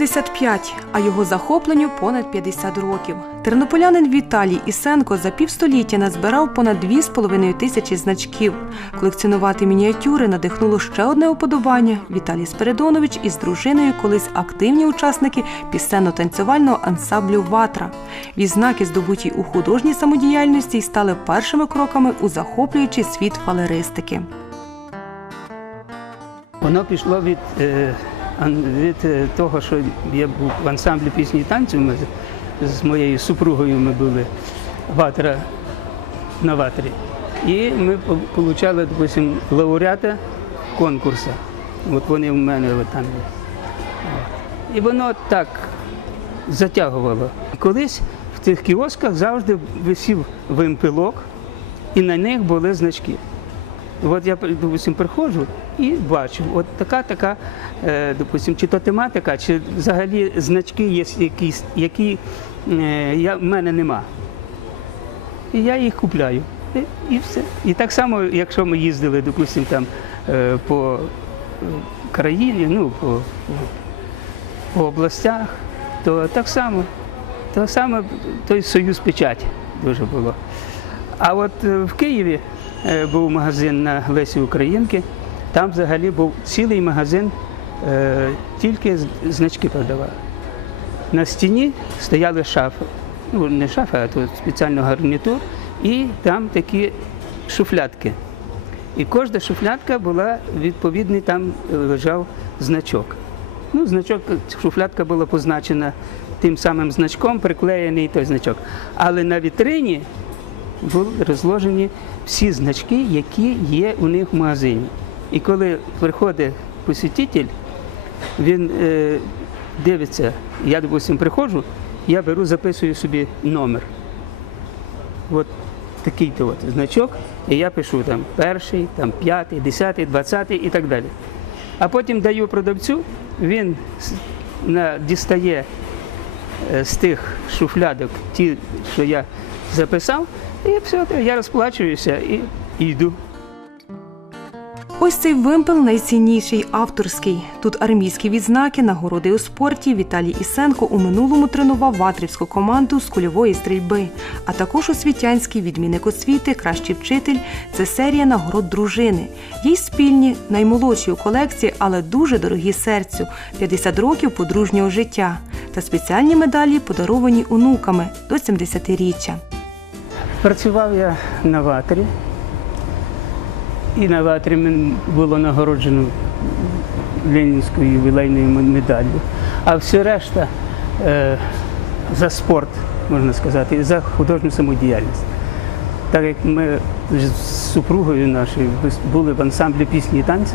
Йому 75, а його захопленню понад 50 років. Тернополянин Віталій Ісенко за півстоліття назбирав понад 2,5 тисячі значків. Колекціонувати мініатюри надихнуло ще одне уподобання. Віталій Спиридонович із дружиною колись активні учасники пісенно-танцювального ансамблю Ватра. Відзнаки, здобуті у художній самодіяльності, й стали першими кроками у захоплюючий світ фалеристики. Воно пішло від, е, від е, того, що я був в ансамблі пісні і танців. Ми з- моєю супругою ми були ватра на ватрі. І ми отримали, допустим, лауреата конкурсу. От вони в мене там. І воно так затягувало. Колись в цих кіосках завжди висів вимпелок, і на них були значки. От я, допустим, приходжу і бачу, от така, така, е, допустим, чи то тематика, чи взагалі значки є якісь, які е, я, в мене нема. І я їх купляю. І, і все. І так само, якщо ми їздили, допустим, там е, по країні, ну, по, по областях, то так само, так само той союз печать дуже було. А от в Києві був магазин на Лесі Українки, там взагалі був цілий магазин, е, тільки значки продавали. На стіні стояли шафи. Ну, не шафи, а тут спеціально гарнітур, і там такі шуфлятки. І кожна шуфлятка була відповідний, там е, лежав значок. Ну, значок, шуфлятка була позначена тим самим значком, приклеєний той значок. Але на вітрині були розложені всі значки, які є у них в магазині. І коли приходить посетитель, він е, дивиться, я, допустим, приходжу, я беру, записую собі номер. От такий-то от значок, і я пишу там перший, там п'ятий, десятий, двадцятий і так далі. А потім даю продавцю, він на, дістає е, з тих шуфлядок ті, що я записав, і все, я розплачуюся і, і йду. Ось цей вимпел найцінніший авторський. Тут армійські відзнаки, нагороди у спорті. Віталій Ісенко у минулому тренував ватрівську команду з кульової стрільби, а також освітянський відмінник освіти, кращий вчитель. Це серія нагород дружини. Їй спільні, наймолодші у колекції, але дуже дорогі серцю 50 років подружнього життя та спеціальні медалі, подаровані онуками до 70-річчя. Працював я на ватрі. І на ватрі мен- було нагороджено Ленінською ювілейною медаллю. А все решта е, за спорт, можна сказати, і за художню самодіяльність. Так як ми з супругою нашою були в ансамблі пісні і танці,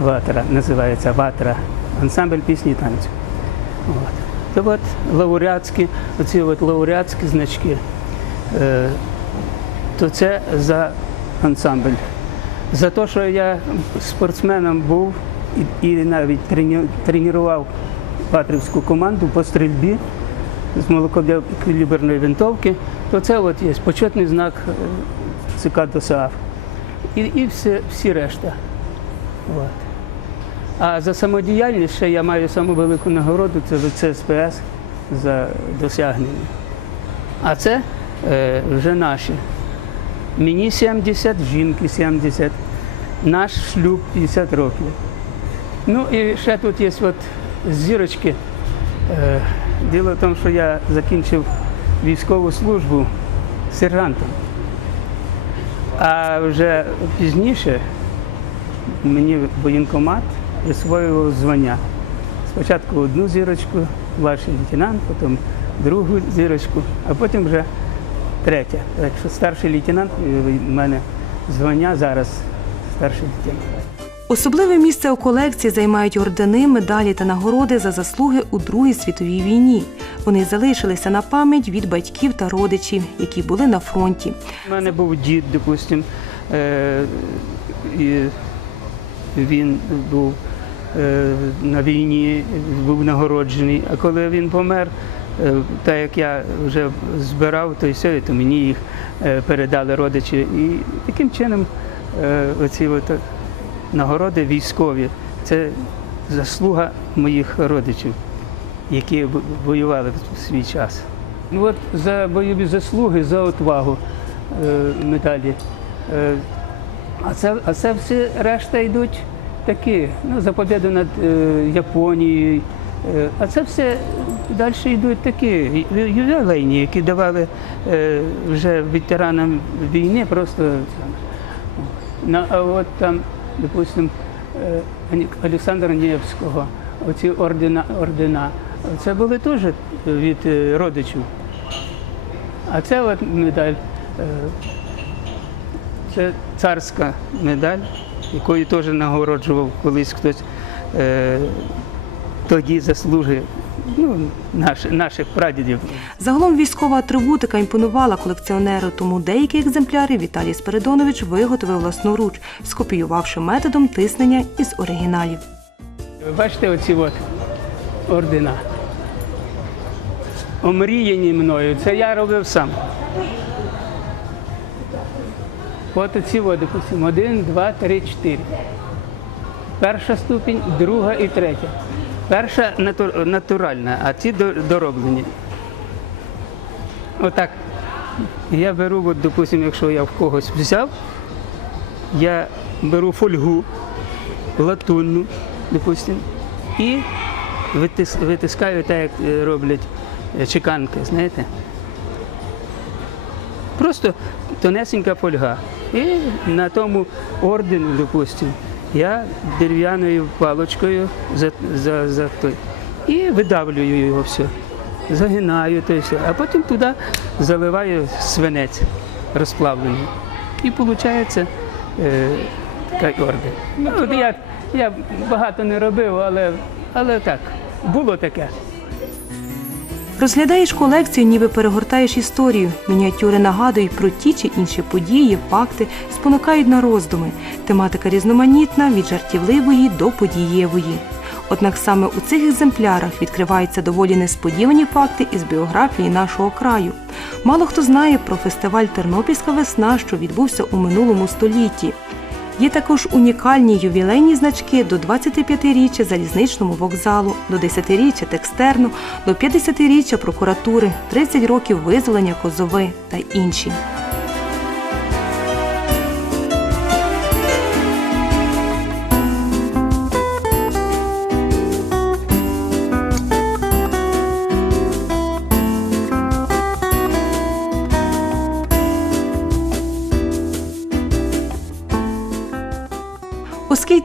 Ватра називається Ватра, ансамбль пісні і танцю. От. То от лауреатські, оці от лауреатські значки, е, то це за ансамбль. За те, що я спортсменом був і, навіть тренував патрівську команду по стрільбі з молококаліберної винтовки, то це от є почетний знак е, ЦК ДОСААФ. І, і всі, всі решта. От. А за самодіяльність ще я маю саму велику нагороду, це ВЦ СПС за досягнення. А це е, вже наші. Мені 70, жінки 70, наш шлюб 50 років. Ну і ще тут є от зірочки. Е, Діло в тому, що я закінчив військову службу сержантом. А вже пізніше мені воєнкомат присвоював звання. Спочатку одну зірочку, старший лейтенант, потім другу зірочку, а потім вже третя. Так що старший лейтенант е, в мене звання зараз старший лейтенант. Особливе місце у колекції займають ордени, медалі та нагороди за заслуги у Другій світовій війні. Вони залишилися на пам'ять від батьків та родичів, які були на фронті. У мене був дід, допустим, е, і він був е, на війні, був нагороджений. А коли він помер, так як я вже збирав, то й все, то мені їх е, передали родичі. І таким чином е, оці от нагороди військові це заслуга моїх родичів. які воювали в свій час. Ну от за бойові заслуги, за отвагу е, медалі. Е, а це, а це все решта йдуть такі, ну, за побіду над е, Японією. Е, а це все далі йдуть такі ювілейні, які давали е, вже ветеранам війни просто. а от там, допустим, е, Олександра Невського, оці ордена, ордена, це були теж від е, родичів. А це от медаль, це царська медаль, якою теж нагороджував колись хтось тоді заслуги ну, наших, наших прадідів. Загалом військова атрибутика імпонувала колекціонеру, тому деякі екземпляри Віталій Спиридонович виготовив власноруч, скопіювавши методом тиснення із оригіналів. Ви бачите оці от ордена. Омріяні мною. Це я робив сам. От оці от, допустимо, один, два, три, чотири. Перша ступінь, друга і третя. Перша натуральна, а ці дороблені. Отак. Я беру, от, допустимо, якщо я в когось взяв, я беру фольгу, латунну, допустимо, і витис, витискаю так, як е, роблять е, чеканки, знаєте. Просто тонесенька фольга. І на тому ордену, допустимо, я дерев'яною паличкою за, за, за той. І видавлюю його все. Загинаю то все. А потім туди заливаю свинець розплавлений. І виходить е, кайорди. Ну, я, я багато не робив, але, але так, було таке. Розглядаєш колекцію, ніби перегортаєш історію. Мініатюри нагадують про ті чи інші події, факти, спонукають на роздуми. Тематика різноманітна від жартівливої до подієвої. Однак саме у цих екземплярах відкриваються доволі несподівані факти із біографії нашого краю. Мало хто знає про фестиваль Тернопільська весна, що відбувся у минулому столітті. Є також унікальні ювілейні значки до 25-річчя залізничному вокзалу, до 10-річчя текстерну, до 50-річчя прокуратури, 30 років визволення Козови та інші.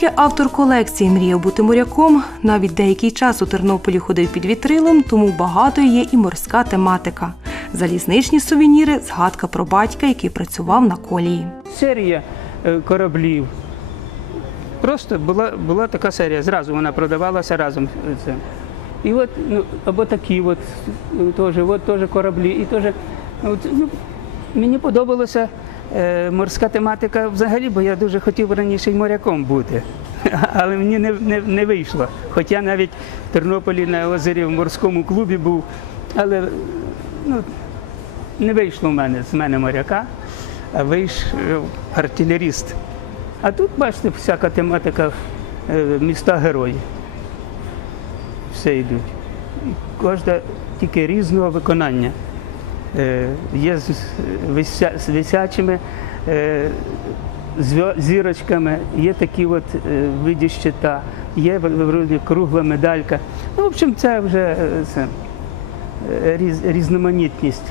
Оскільки автор колекції мріяв бути моряком, навіть деякий час у Тернополі ходив під вітрилом, тому багатою є і морська тематика. Залізничні сувеніри, згадка про батька, який працював на колії. серія е, кораблів. Просто була, була така серія. Зразу вона продавалася разом. е, Це. І от, ну, або такі от, теж, от теж кораблі. І теж, от, ну, мені подобалася е, морська тематика взагалі, бо я дуже хотів раніше й моряком бути. Але мені не, не, не вийшло. Хоча навіть в Тернополі на озері в морському клубі був. Але ну, не вийшло в мене з мене моряка, а вийшов артилеріст. А тут, бачите, всяка тематика е, міста герої. Все йдуть. Кожна тільки різного виконання. Е, Є з висячими е, зірочками, є такі от е, виді щита, є кругла медалька. Ну, в общем, це вже це, різ, різноманітність.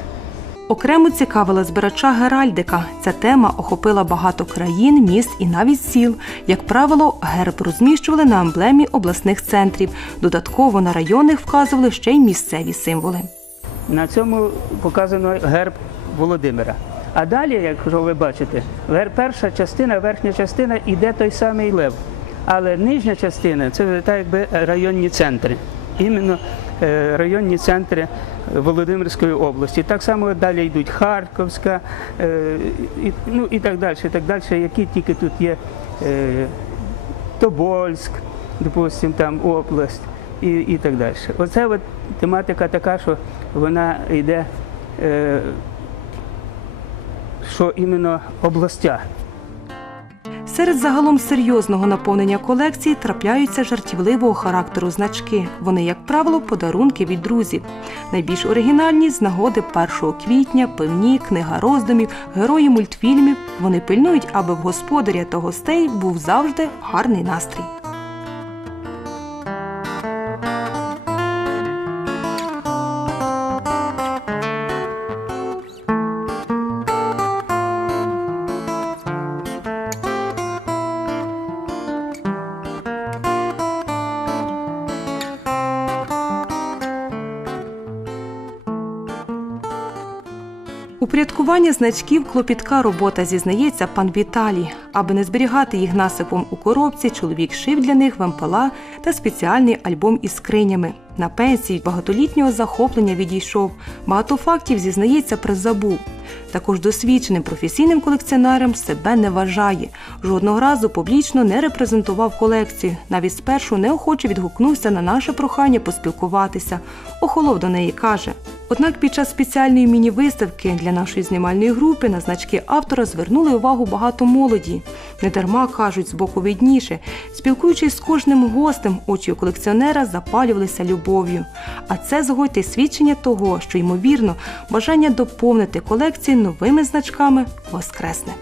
Окремо цікавила збирача Геральдика. Ця тема охопила багато країн, міст і навіть сіл. Як правило, герб розміщували на емблемі обласних центрів. Додатково на районних вказували ще й місцеві символи. На цьому показано герб Володимира. А далі, якщо ви бачите, перша частина, верхня частина іде той самий лев. Але нижня частина це так якби районні центри. Іменно е, районні центри Володимирської області. Так само далі йдуть Харківська е, ну, і так далі, і так далі, які тільки тут є е, Тобольськ, допустим, там область і, і так далі. Оце от тематика така, що вона йде, е, що іменно областя. Серед загалом серйозного наповнення колекції трапляються жартівливого характеру значки. Вони, як правило, подарунки від друзів. Найбільш оригінальні з нагоди 1 квітня, певні, книга роздумів, герої мультфільмів. Вони пильнують, аби в господаря та гостей був завжди гарний настрій. Упорядкування значків клопітка робота зізнається пан Віталій. Аби не зберігати їх насипом у коробці, чоловік шив для них вемпела та спеціальний альбом із скринями. На пенсії багатолітнього захоплення відійшов. Багато фактів зізнається призабув. Також досвідченим професійним колекціонером себе не вважає. Жодного разу публічно не репрезентував колекцію. Навіть спершу неохоче відгукнувся на наше прохання поспілкуватися. Охолов до неї каже. Однак під час спеціальної міні-виставки для нашої знімальної групи на значки автора звернули увагу багато молоді. Недарма кажуть, збоку видніше. Спілкуючись з кожним гостем, очі у колекціонера запалювалися любов'ю. А це згодьте свідчення того, що ймовірно бажання доповнити колекцію новими значками воскресне.